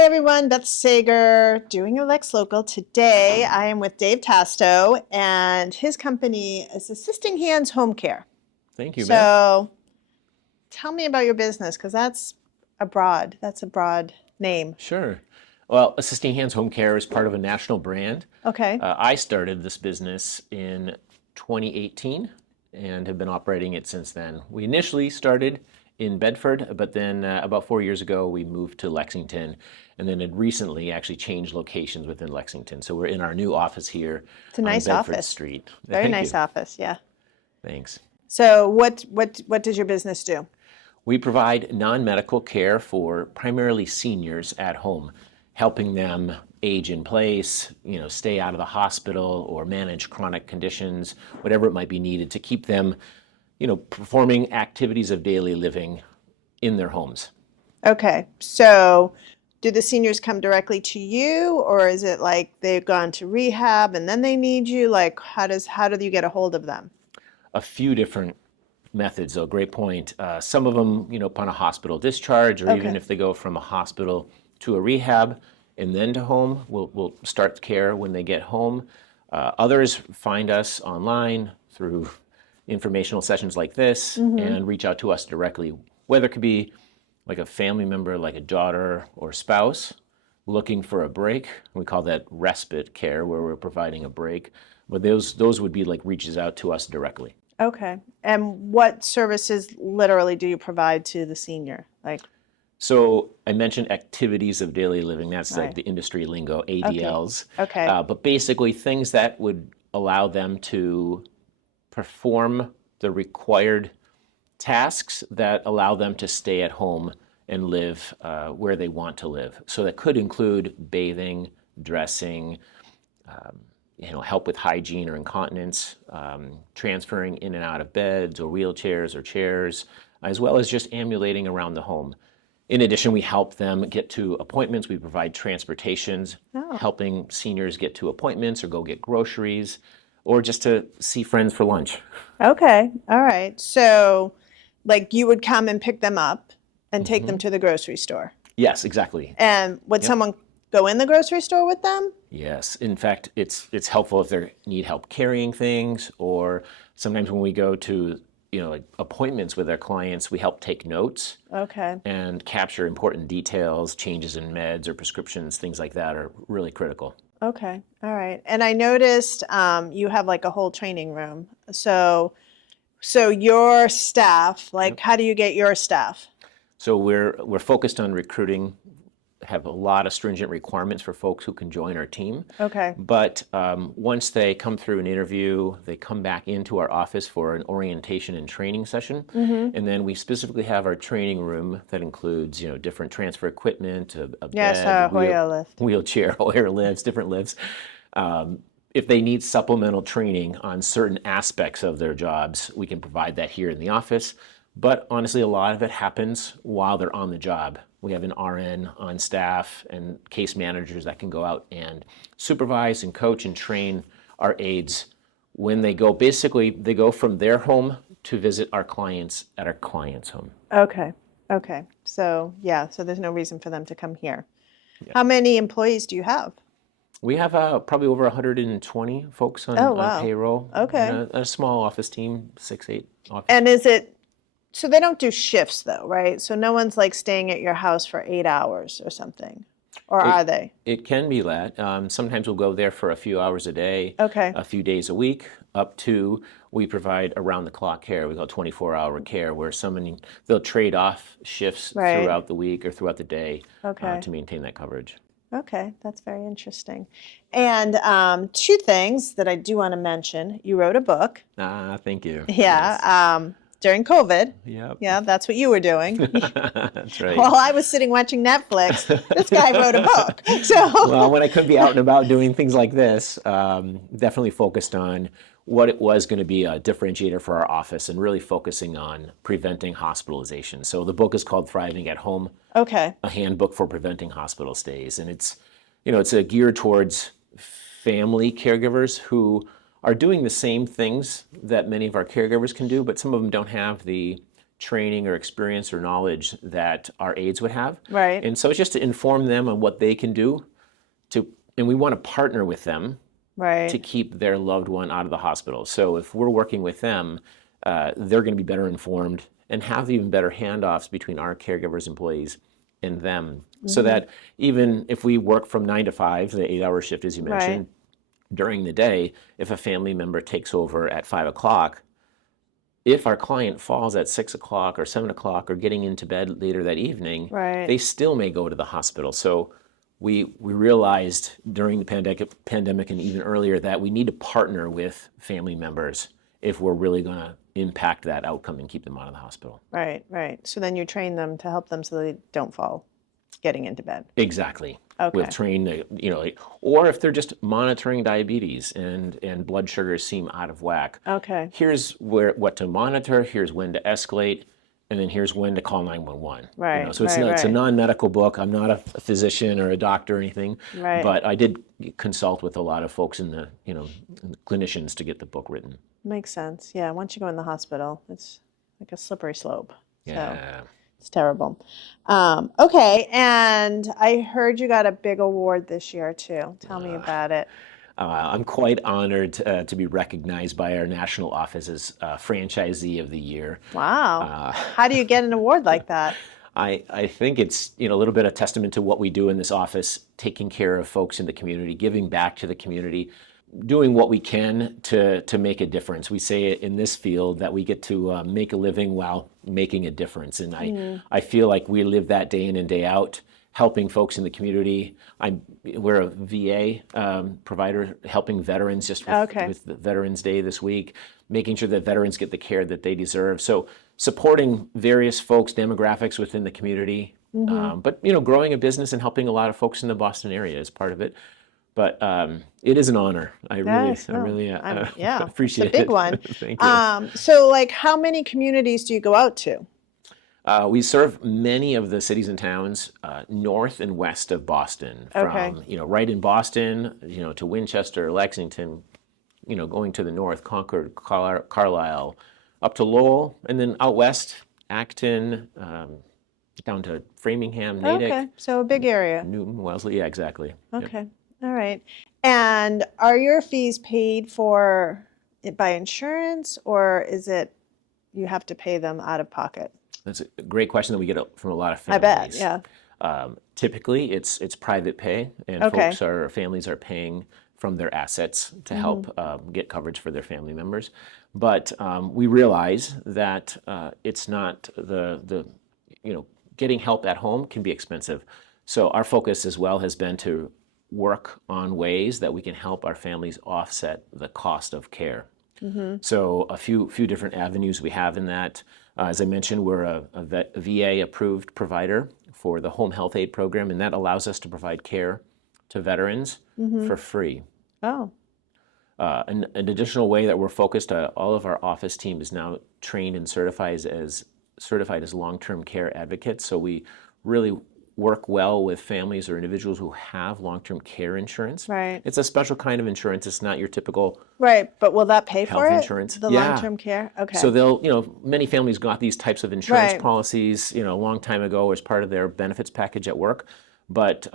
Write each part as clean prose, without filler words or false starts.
Hi everyone, Beth Sager, doing your Lex Local. Today I am with Dave Tasto and his company is Assisting Hands Home Care. Thank you, Beth. So tell me about your business because that's a broad name. Sure. Well, Assisting Hands Home Care is part of a national brand. Okay. I started this business in 2018 and have been operating it since then. We initially started in Bedford, but then about 4 years ago we moved to Lexington, and then had recently actually changed locations within Lexington. So we're in our new office here It's a on nice Bedford office. Street. Very Thank nice you. office, yeah. Thanks. So what does your business do? We provide non-medical care for primarily seniors at home, helping them age in place, stay out of the hospital or manage chronic conditions, whatever it might be needed to keep them, performing activities of daily living in their homes. Okay. So do the seniors come directly to you or is it like they've gone to rehab and then they need you? Like how do you get a hold of them? A few different methods, though. Great point. Some of them, upon a hospital discharge, or even Okay. if they go from a hospital to a rehab and then to home, we'll start care when they get home. Others find us online through informational sessions like this and reach out to us directly, whether it could be like a family member, like a daughter or spouse, looking for a break. We call that respite care, where we're providing a break. But those would be like reaches out to us directly. Okay. And what services literally do you provide to the senior? Like, So I mentioned activities of daily living. That's like right. the industry lingo, Okay. ADLs. Okay. But basically things that would allow them to perform the required tasks that allow them to stay at home and live where they want to live. So that could include bathing, dressing, help with hygiene or incontinence, transferring in and out of beds or wheelchairs or chairs, as well as just ambulating around the home. In addition, we help them get to appointments. We provide transportations, Oh. helping seniors get to appointments or go get groceries, or just to see friends for lunch. Okay. All right. So like you would come and pick them up and take them to the grocery store. Yes, exactly. And would Yep. someone go in the grocery store with them? Yes. In fact, it's helpful if they need help carrying things, or sometimes when we go to like appointments with our clients, we help take notes Okay. and capture important details. Changes in meds or prescriptions, things like that are really critical. Okay. All right. And I noticed you have like a whole training room. So your staff, like Yep. how do you get your staff? So we're focused on recruiting, have a lot of stringent requirements for folks who can join our team. Okay. But once they come through an interview, they come back into our office for an orientation and training session. And then we specifically have our training room that includes, different transfer equipment, a Yes, bed, Hoya lift. wheelchair, Hoyer lifts, different lifts. If they need supplemental training on certain aspects of their jobs, we can provide that here in the office. But honestly, a lot of it happens while they're on the job. We have an RN on staff and case managers that can go out and supervise and coach and train our aides when they go. Basically, they go from their home to visit our clients at our client's home. Okay. Okay. So so there's no reason for them to come here. Yeah. How many employees do you have? We have probably over 120 folks on, Oh, wow. on payroll. Okay. And a small office team, 6-8 office. And is it, so they don't do shifts though, right? So no one's like staying at your house for 8 hours or something, or are they? It can be that. Sometimes we'll go there for a few hours a day, Okay. a few days a week, up to we provide around-the-clock care. We call 24-hour care, where they'll trade off shifts Right. throughout the week or throughout the day Okay. to maintain that coverage. Okay, that's very interesting. And two things that I do want to mention. You wrote a book. Thank you. Yeah. Yes. During COVID. Yep. Yeah, that's what you were doing. That's right. While I was sitting watching Netflix, this guy wrote a book. So Well, when I couldn't be out and about doing things like this, definitely focused on what it was going to be a differentiator for our office and really focusing on preventing hospitalization. So the book is called Thriving at Home, okay. a handbook for preventing hospital stays. And it's geared towards family caregivers who are doing the same things that many of our caregivers can do, but some of them don't have the training or experience or knowledge that our aides would have. Right. And so it's just to inform them on what they can do and we want to partner with them Right. to keep their loved one out of the hospital. So if we're working with them, they're going to be better informed and have even better handoffs between our caregivers, employees, and them. So that even if we work from 9 to 5, the 8-hour shift, as you mentioned, during the day, if a family member takes over at 5 o'clock, if our client falls at 6 o'clock or 7 o'clock or getting into bed later that evening, they still may go to the hospital. So we realized during the pandemic and even earlier that we need to partner with family members if we're really going to impact that outcome and keep them out of the hospital. Right, right. So then you train them to help them so they don't fall getting into bed. Exactly. Okay. We'll train, or if they're just monitoring diabetes and blood sugars seem out of whack. Okay. Here's what to monitor, here's when to escalate, and then here's when to call 911. Right. So it's a non-medical book. I'm not a physician or a doctor or anything, but I did consult with a lot of folks in the clinicians to get the book written. Makes sense. Yeah. Once you go in the hospital, it's like a slippery slope. Yeah. So it's terrible. Okay. And I heard you got a big award this year too. Tell me about it. I'm quite honored to be recognized by our national office as Franchisee of the Year. Wow. How do you get an award like that? I think it's a little bit of testament to what we do in this office, taking care of folks in the community, giving back to the community, doing what we can to make a difference. We say in this field that we get to make a living while making a difference. And I feel like we live that day in and day out, helping folks in the community. We're a VA provider, helping veterans just with the Veterans Day this week, making sure that veterans get the care that they deserve. So supporting various folks, demographics within the community, but growing a business and helping a lot of folks in the Boston area is part of it. But it is an honor. I really appreciate it. It's a big one. Thank you. So like how many communities do you go out to? We serve many of the cities and towns north and west of Boston. From right in Boston, to Winchester, Lexington, going to the north, Concord, Carlisle, up to Lowell, and then out west, Acton, down to Framingham, Natick. Okay, so a big area. Newton, Wellesley, yeah, exactly. Okay, Yep. All right. And are your fees paid for by insurance, or is it you have to pay them out of pocket? That's a great question that we get from a lot of families. I bet, yeah. Typically, it's private pay, and families are paying from their assets to help get coverage for their family members. But we realize that it's not getting help at home can be expensive. So our focus as well has been to work on ways that we can help our families offset the cost of care. So a few different avenues we have in that. As I mentioned, we're a VA-approved provider for the home health aid program, and that allows us to provide care to veterans for free. Oh. An additional way that we're focused, all of our office team is now trained and certified as long-term care advocates. So we really work well with families or individuals who have long-term care insurance. Right. It's a special kind of insurance. It's not your typical but will that pay for health it? insurance. The long-term care? Okay. So many families got these types of insurance policies, a long time ago as part of their benefits package at work. But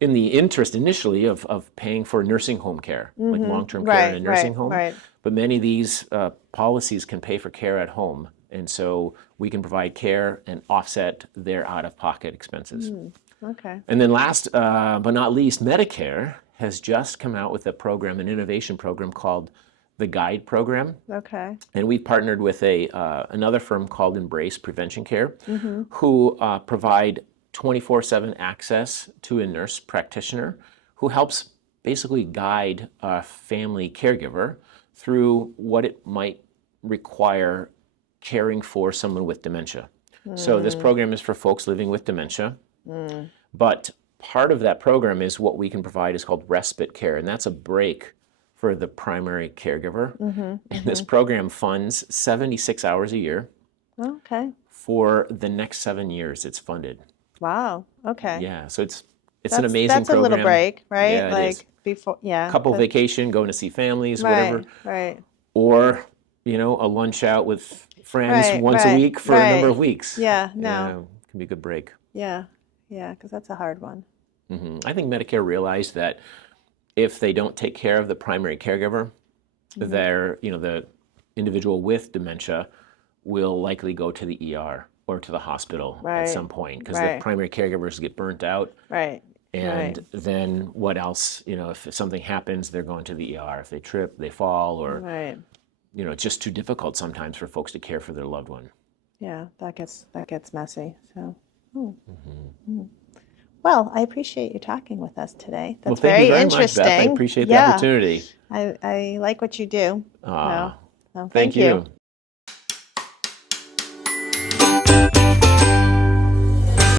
in the interest initially of paying for nursing home care, like long-term care in a nursing home. But many of these policies can pay for care at home. And so we can provide care and offset their out-of-pocket expenses. Okay. And then last but not least, Medicare has just come out with an innovation program called the GUIDE program. Okay. And we've partnered with another firm called Embrace Prevention Care, who provide 24/7 access to a nurse practitioner who helps basically guide a family caregiver through what it might require caring for someone with dementia. So this program is for folks living with dementia, but part of that program is what we can provide is called respite care, and that's a break for the primary caregiver. And this program funds 76 hours a year. Okay. For the next 7 years, it's funded. Wow. Okay. Yeah, so it's an amazing program. That's a little break, right? Yeah, like it is. before, Couple vacation, going to see families, whatever. Right. Or a lunch out with friends Right, once a right, week for a number right. of weeks. Yeah, no. Yeah, it can be a good break. Yeah, yeah, because that's a hard one. I think Medicare realized that if they don't take care of the primary caregiver, the individual with dementia will likely go to the ER or to the hospital at Right, some point because the right, primary caregivers get burnt out. right, And right, then what else? If something happens, they're going to the ER. If they trip, they fall, or right. it's just too difficult sometimes for folks to care for their loved one. Yeah, that gets messy. So, well, I appreciate you talking with us today. Well, That's thank you very very much, Beth. I interesting. appreciate the Yeah, opportunity. I like what you do. Ah, So thank thank you. you.